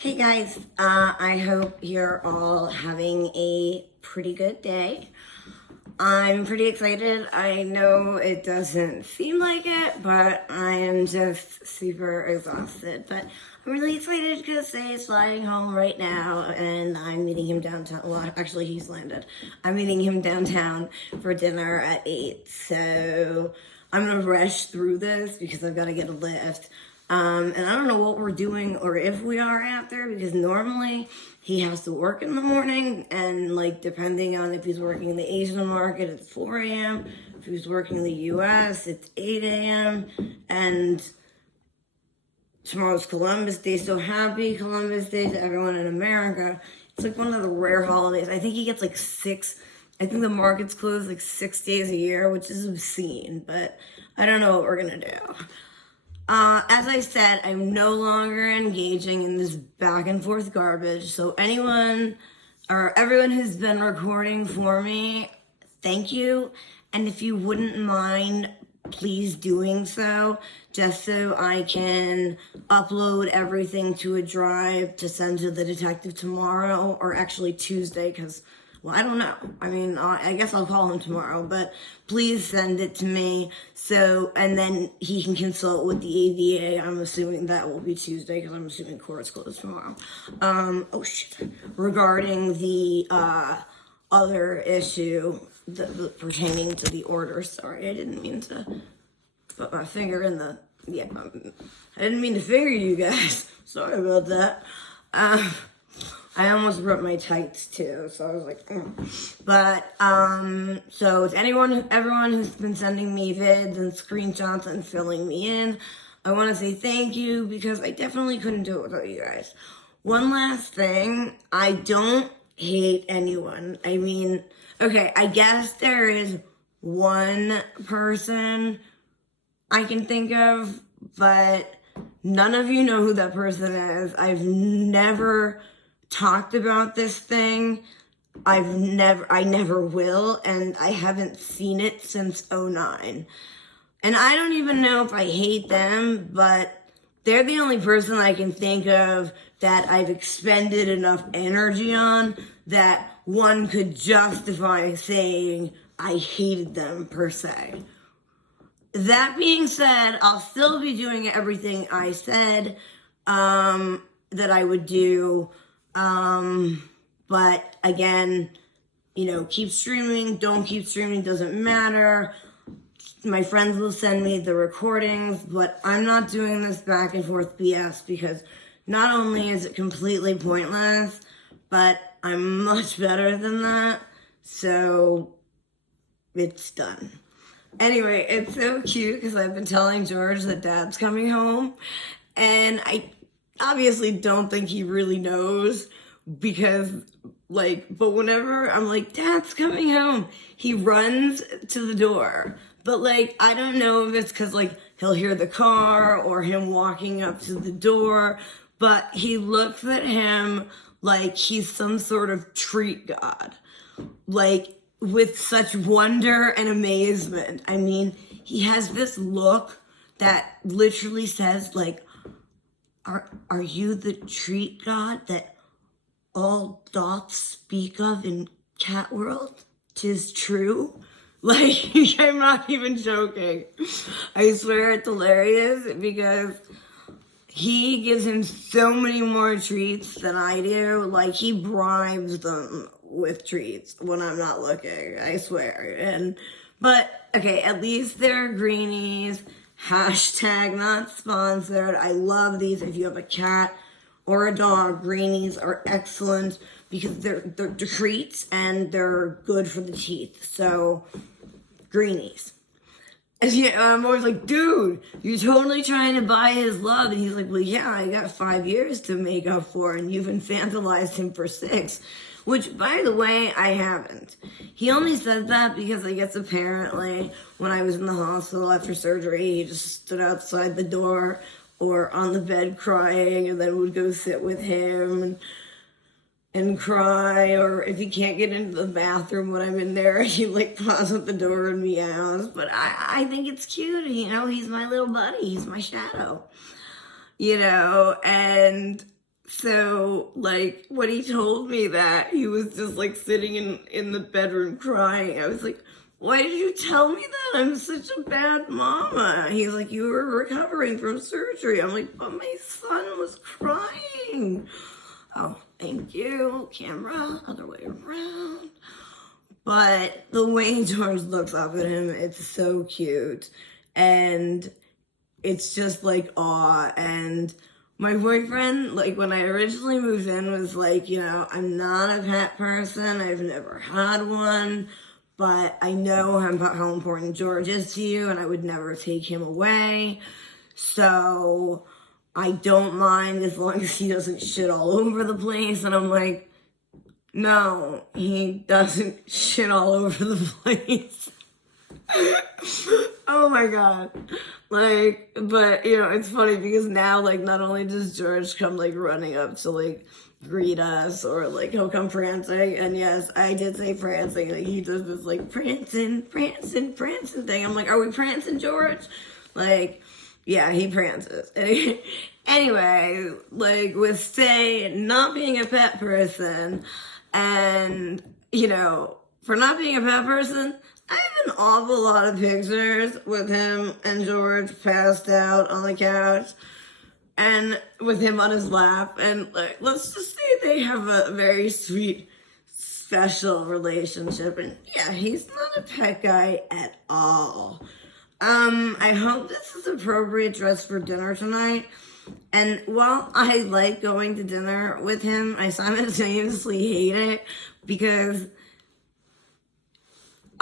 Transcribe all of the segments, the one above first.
Hey guys, I hope you're all having a pretty good day. I'm pretty excited. I know it doesn't seem like it, but I am just super exhausted. But I'm really excited because Say's flying home right now and I'm meeting him downtown. Well, actually, he's landed. I'm meeting him downtown for dinner at 8. So I'm going to rush through this because I've got to get a lift. And I don't know what we're doing or if we are after, because normally he has to work in the morning, and like depending on if he's working in the Asian market, it's 4 a.m. If he's working in the U.S., it's 8 a.m. And tomorrow's Columbus Day, so happy Columbus Day to everyone in America. It's like one of the rare holidays. I think he gets like 6. I think the market's closed like 6 days a year, which is obscene, but I don't know what we're gonna do. As I said, I'm no longer engaging in this back and forth garbage. So anyone or everyone who's been recording for me, thank you. And if you wouldn't mind, please doing so, just so I can upload everything to a drive to send to the detective tomorrow, or actually Tuesday, because, well, I don't know. I mean, I guess I'll call him tomorrow, but please send it to me and then he can consult with the AVA. I'm assuming that will be Tuesday because I'm assuming court's closed tomorrow. Regarding the other issue pertaining to the order. Sorry, I didn't mean to put my finger in the, I didn't mean to finger you guys. Sorry about that. I almost ripped my tights too, so I was like, But, so to everyone who's been sending me vids and screenshots and filling me in, I want to say thank you, because I definitely couldn't do it without you guys. One last thing, I don't hate anyone. I mean, okay, I guess there is one person I can think of, but none of you know who that person is. I've never talked about this thing. I never will, and I haven't seen it since 2009. And I don't even know if I hate them, but they're the only person I can think of that I've expended enough energy on that one could justify saying I hated them per se. That being said, I'll still be doing everything I said that I would do. But again, keep streaming, don't keep streaming, doesn't matter. My friends will send me the recordings, but I'm not doing this back and forth BS, because not only is it completely pointless, but I'm much better than that. So it's done. Anyway, it's so cute because I've been telling George that Dad's coming home, and I obviously don't think he really knows, because but whenever I'm like, Dad's coming home, he runs to the door. But I don't know if it's because he'll hear the car or him walking up to the door, but he looks at him like he's some sort of treat god, with such wonder and amazement. I mean, he has this look that literally says Are you the treat god that all dots speak of in cat world? 'Tis true. I'm not even joking. I swear it's hilarious, because he gives him so many more treats than I do. He bribes them with treats when I'm not looking, I swear. But okay, at least they're greenies. Hashtag not sponsored. I love these. If you have a cat or a dog, greenies are excellent because they're treats and they're good for the teeth. So, greenies. And I'm always like, dude, you're totally trying to buy his love. And he's like, well, yeah, I got 5 years to make up for, and you've infantilized him for 6. Which, by the way, I haven't. He only said that because I guess apparently when I was in the hospital after surgery, he just stood outside the door or on the bed crying, and then would go sit with him and cry. Or if he can't get into the bathroom when I'm in there, he paws at the door and meows. But I think it's cute. He's my little buddy. He's my shadow. And So, like, when he told me that, he was just, like, sitting in the bedroom crying. I was like, why did you tell me that? I'm such a bad mama. He's like, you were recovering from surgery. I'm like, but my son was crying. Oh, thank you. Camera, other way around. But the way George looks up at him, it's so cute. And it's just like awe. And my boyfriend, like when I originally moved in, was like, you know, I'm not a pet person. I've never had one. But I know how important George is to you, and I would never take him away. So I don't mind as long as he doesn't shit all over the place. And I'm like, no, he doesn't shit all over the place. Oh my God. Like, but, you know, it's funny because now, like, not only does George come, like, running up to, like, greet us, or, like, he'll come prancing, and yes, I did say prancing, like, he does this, like, prancing thing. I'm like, are we prancing, George? Like, yeah, he prances. Anyway, like, with Stay not being a pet person, and, you know, for not being a pet person, I have an awful lot of pictures with him and George passed out on the couch and with him on his lap. And like, let's just say they have a very sweet, special relationship. And yeah, he's not a pet guy at all. I hope this is appropriate dress for dinner tonight. And while I like going to dinner with him, I simultaneously hate it because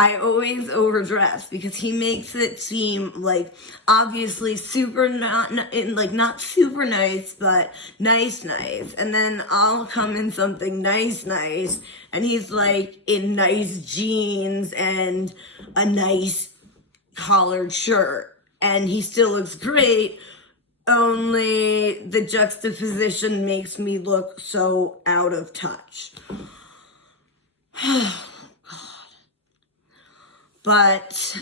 I always overdress because he makes it seem like obviously super not super nice, but nice. And then I'll come in something nice. And he's like in nice jeans and a nice collared shirt. And he still looks great. Only the juxtaposition makes me look so out of touch. But,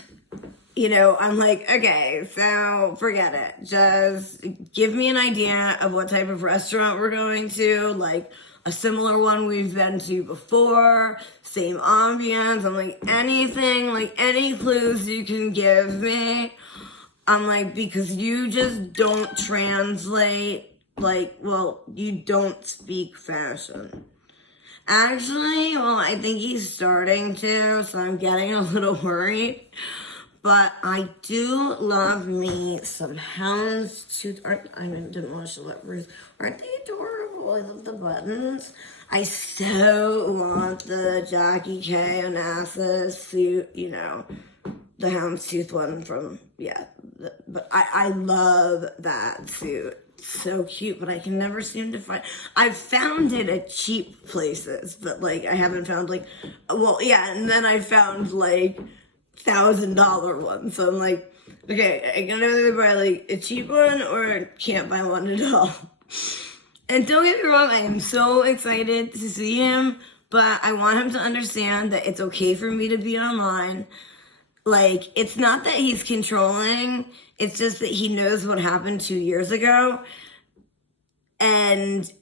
you know, I'm like, okay, so forget it. Just give me an idea of what type of restaurant we're going to, like a similar one we've been to before, same ambience. I'm like, anything, like any clues you can give me. I'm like, because you just don't translate, like, well, you don't speak fashion. Actually, well, I think he's starting to, so I'm getting a little worried. But I do love me some Houndstooth. I didn't watch the leopards. Aren't they adorable? I love the buttons. I so want the Jackie K Onassis suit, you know, the Houndstooth one from, yeah. But I love that suit. So cute, but I can never seem to find. I've found it at cheap places, but like I haven't found like, well, yeah, and then I found like $1,000 ones. So I'm like, okay, I can either buy like a cheap one or can't buy one at all. And don't get me wrong, I am so excited to see him, but I want him to understand that it's okay for me to be online. Like, it's not that he's controlling, it's just that he knows what happened 2 years ago, and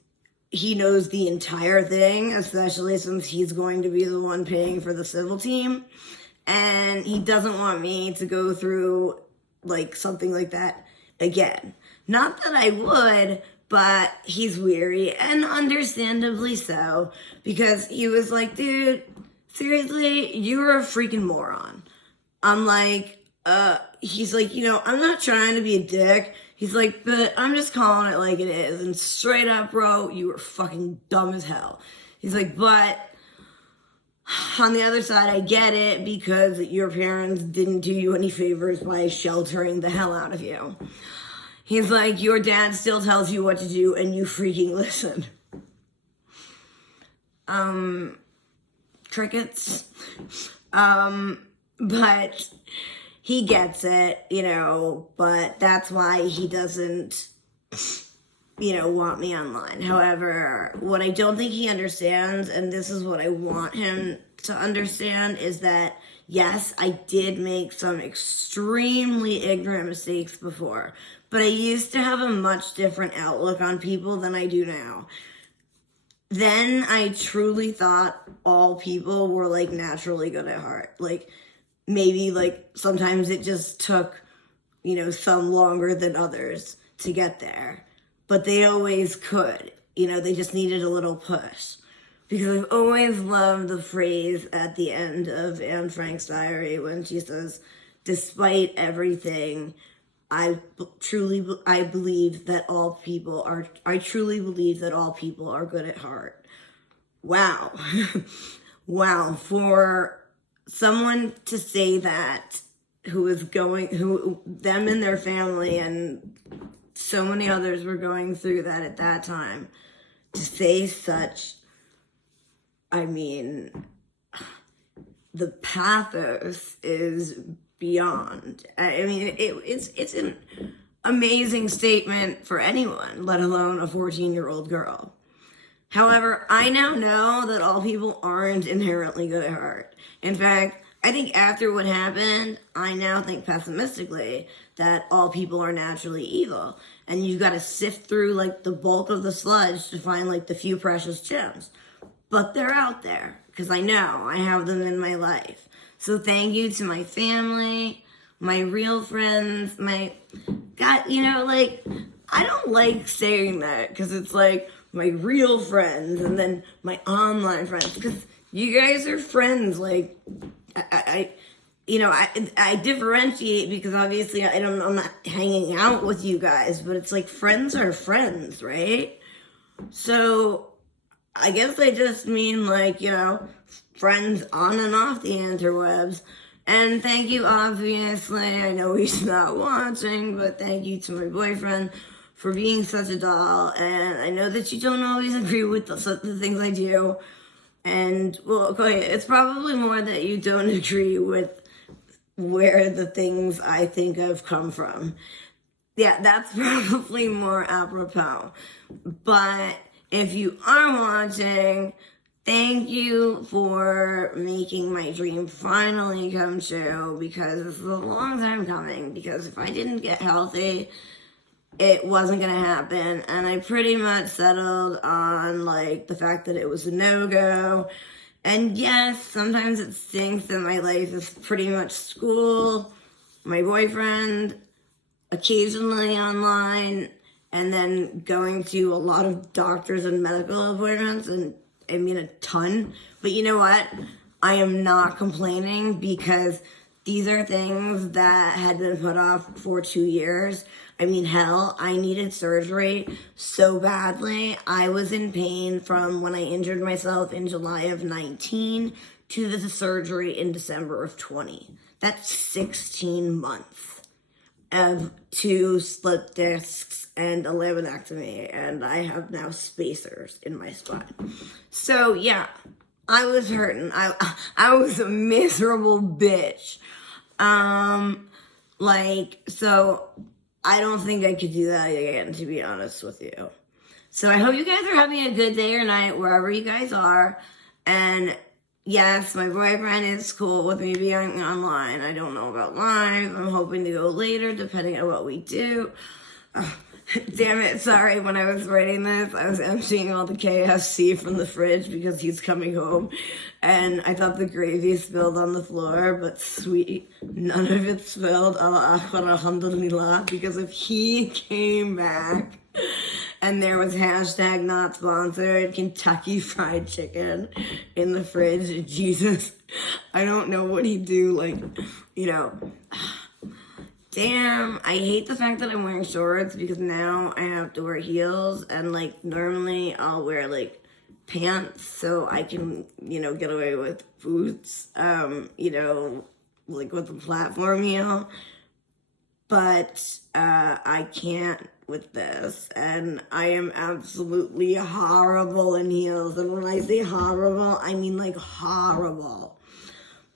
he knows the entire thing, especially since he's going to be the one paying for the civil team, and he doesn't want me to go through, like, something like that again. Not that I would, but he's weary, and understandably so, because he was like, dude, seriously, you're a freaking moron. I'm like, he's like, you know, I'm not trying to be a dick. He's like, but I'm just calling it like it is. And straight up, bro, you were fucking dumb as hell. He's like, but on the other side, I get it because your parents didn't do you any favors by sheltering the hell out of you. He's like, your dad still tells you what to do and you freaking listen. Crickets. But he gets it, you know, but that's why he doesn't, you know, want me online. However, what I don't think he understands, and this is what I want him to understand, is that, yes, I did make some extremely ignorant mistakes before, but I used to have a much different outlook on people than I do now. Then I truly thought all people were like naturally good at heart. Like maybe like sometimes it just took, some longer than others to get there, but they always could. They just needed a little push. Because I've always loved the phrase at the end of Anne Frank's diary when she says, despite everything, I truly believe that all people are good at heart. Wow. Wow. For someone to say that, who them and their family and so many others were going through that at that time, to say such, the pathos is beyond. It's an amazing statement for anyone, let alone a 14-year-old girl. However, I now know that all people aren't inherently good at heart. In fact, I think after what happened, I now think pessimistically that all people are naturally evil. And you've got to sift through like the bulk of the sludge to find like the few precious gems. But they're out there because I know I have them in my life. So thank you to my family, my real friends, I don't like saying that because it's like my real friends and then my online friends, because you guys are friends. Like, I differentiate because obviously I'm not hanging out with you guys, but it's like friends are friends, right? So I guess I just mean friends on and off the interwebs. And thank you, obviously. I know he's not watching, but thank you to my boyfriend for being such a doll. And I know that you don't always agree with the things I do. And, well, okay, it's probably more that you don't agree with where the things I think of come from. Yeah, that's probably more apropos. But if you are watching, thank you for making my dream finally come true, because this is a long time coming, because if I didn't get healthy, it wasn't going to happen. And I pretty much settled on the fact that it was a no-go. And yes, sometimes it stinks that my life is pretty much school, my boyfriend, occasionally online, and then going to a lot of doctors and medical appointments, and a ton. But you know what? I am not complaining, because these are things that had been put off for 2 years. Hell, I needed surgery so badly. I was in pain from when I injured myself in July of 19 to the surgery in December of 20. That's 16 months of 2 slip discs and a laminectomy, and I have now spacers in my spine. So yeah, I was hurting. I was a miserable bitch. So I don't think I could do that again, to be honest with you. So I hope you guys are having a good day or night wherever you guys are. And yes, my boyfriend is cool with me being online. I don't know about live. I'm hoping to go later, depending on what we do. Damn it, sorry, when I was writing this, I was emptying all the KFC from the fridge because he's coming home, and I thought the gravy spilled on the floor, but sweet, none of it spilled, Allah Akbar, alhamdulillah, because if he came back and there was hashtag not sponsored Kentucky Fried Chicken in the fridge, Jesus, I don't know what he'd do, damn, I hate the fact that I'm wearing shorts, because now I have to wear heels, and normally I'll wear pants so I can, get away with boots, with the platform heel, but I can't with this, and I am absolutely horrible in heels, and when I say horrible, I mean horrible.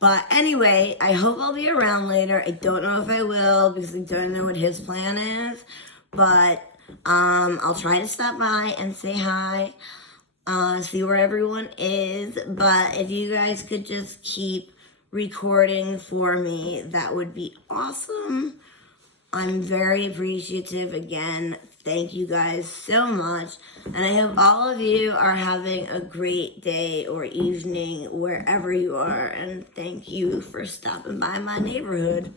But anyway, I hope I'll be around later. I don't know if I will, because I don't know what his plan is. But I'll try to stop by and say hi, see where everyone is. But if you guys could just keep recording for me, that would be awesome. I'm very appreciative again. Thank you guys so much. And I hope all of you are having a great day or evening wherever you are. And thank you for stopping by my neighborhood.